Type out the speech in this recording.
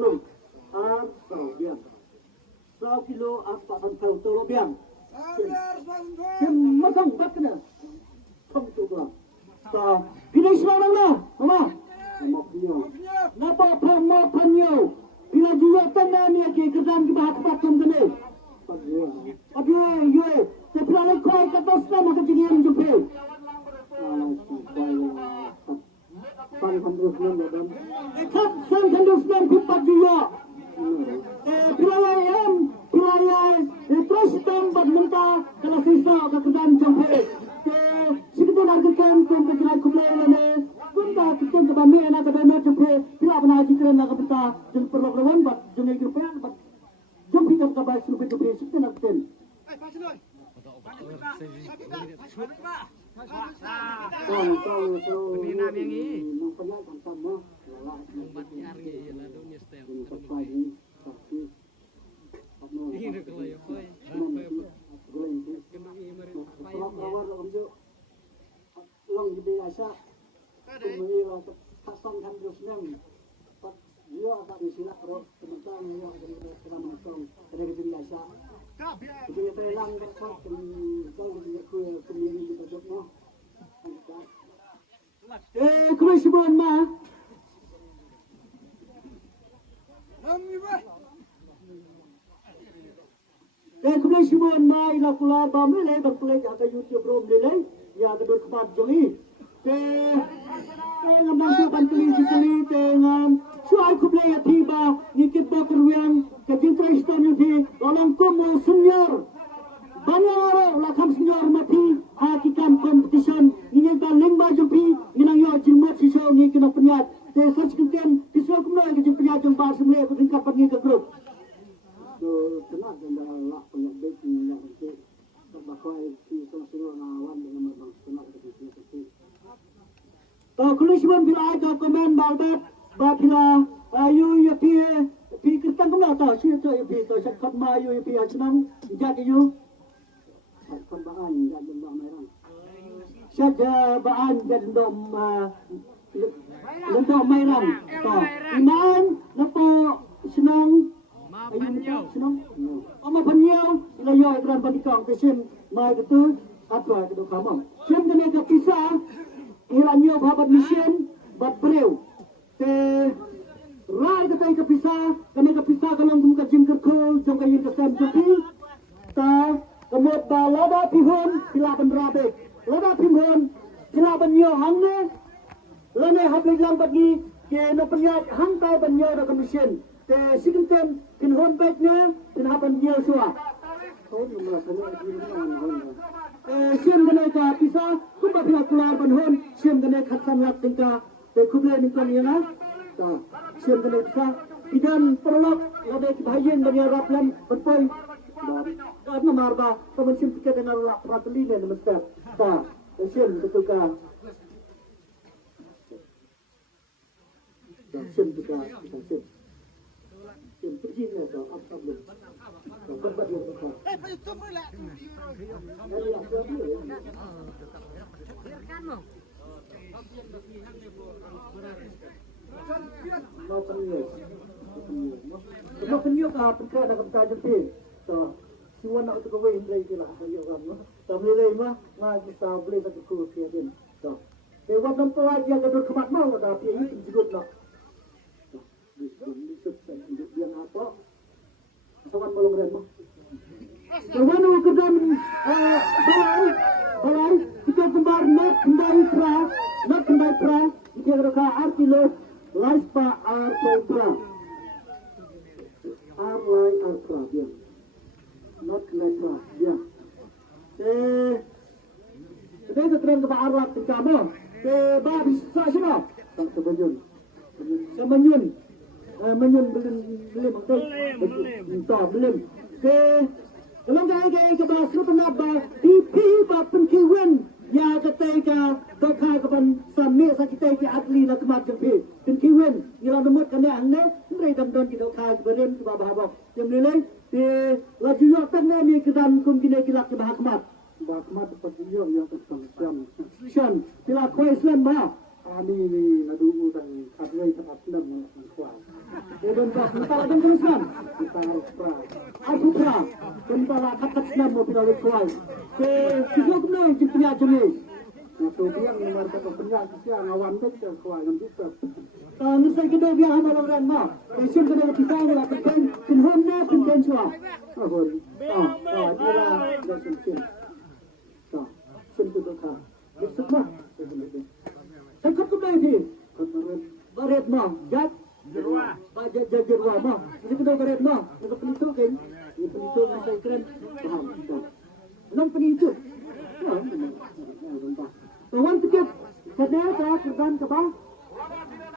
belum biang 1 kilo apa sampai tolo biang masang bak kena không tu lah pilih seorang lah mama napa panyo bila juga tanah ni ke kerjaan ke bahas patung kene yo tapi kalau kau kata Islam maka jadi yang jumpa ikat sang kandus dan pipat juga pilayam terus tempat mentah kalau sisa ke kerjaan jumpa sekitar hargakan tempat kira kumai lene kunta kita ke bami anak ke dana jumpa bila pernah jikran nak betah jeng perlakuan bat jeng grupen bat jumpa ke kabar jumpa sekitar nak ten long di biasa kumila kasang kan Muslim pat dia tak disina pro tentang dia dari kerana tong dari biasa dia telang berkot kau dia kumili di bawah Krisbon ma Krisbon ma ila kula bam le berplay ke YouTube rom le ya kedua kebat jeli ngam su ban kli jeli ngam su ai kuble ya tiba nikit ba kurwiang ke jintra iston di lalang kom senior banyaro la kam senior mati hakikan competition ni ga lingba jumpi ni yo jimat si show ni kena penyat search kenten pisau kumna ke jumpa jang bar semle tingkat pergi ke grup tenang dan la penyat baik ni terbakai di semua lawan dengan memang senang seperti Kulisman bila ada komen balbat bila ayu ya pi kertan kena tahu sih tu ya pi tu sekat ma ayu ya pi senang jadi you sekat baan jadi dom merang saja baan jadi dom lendom merang tu iman lepo senang senang ama panyo ila yo ikran panikang kesim mai betul atwa ke kamam sim kena ke pisah ilanyo babat mission bat breu te rai ke pisah kalau buka jingker kol jong kayin ke sam tepi ta kemot balada pihon sila benrabe lada pihon sila benyo hangne lene hablik lang bagi ke no penyat hangkai benyo da commission te sikenten kin hon baiknya tin haban nyo suwa sim gane ka pisa kumba pila kular banhon sim gane khatsan lak tingka te kuble nikon yana ta sim gane pisa idan perlok lade bayin bani raplan berpoi karena marba teman sim tiket dengan lak prateli ne namaskar ta sim betul ka sim juga sim sim pergi ne ta apa belum Bapak dia bapak. YouTube lah. Mau penyuk ah perkara nak kita jadi. So, siwan nak tu kau indrai kita lah. Ayo kamu. Tapi lagi mah kita boleh satu kurus dia. So, lewat nampak aja kedua kemat mau tapi ini juga nak. Dia apa? Sokan belum remo. Kawan kedam balai kita tembar nak kendai pra kita reka artilo laispa artotra arlai artra dia not kendai dia kita terang ke arlat kamu ke babis sana tak sebenjun menyun belum betul entah belum ke dalam gaya ke bahasa penaba pipi bapen kiwen ya ketika dokha kapan samne sakita ke atli la kemat jempe pen kiwen ila nomot kena anne ndai dam don ki dokha berem ke baba bab yang nilai te la juyo tanne ni kedan kum kine kilak ke bahakmat bahakmat petunjuk yang Islam bila kau Islam bah ani ni nadu dan kadai tempat Islam kuat Kedua tentara dan tulisan. Al-Putra. Tentara kakat Islam mau pindah kuai. Ke kisah kena jempia jenis. Nah, tu biang nomor kata penjang kisah ngawan tu kita kuai dengan kita. Misal kedua biang hamba orang mah. Kesim kedua kita ni lah penting. Penhun na penting cua. Ahun. Dia lah dah sempit. Sempit tu kah. Besok mah. Saya kau kena ni. Baret mah. Jat. Jerwa mah. Ini kedua baret mah. Ini penitu kan. Ini penitu saya keren. Faham. Enam penitu. Kawan tiket. Kedai tak kerban ke bawah.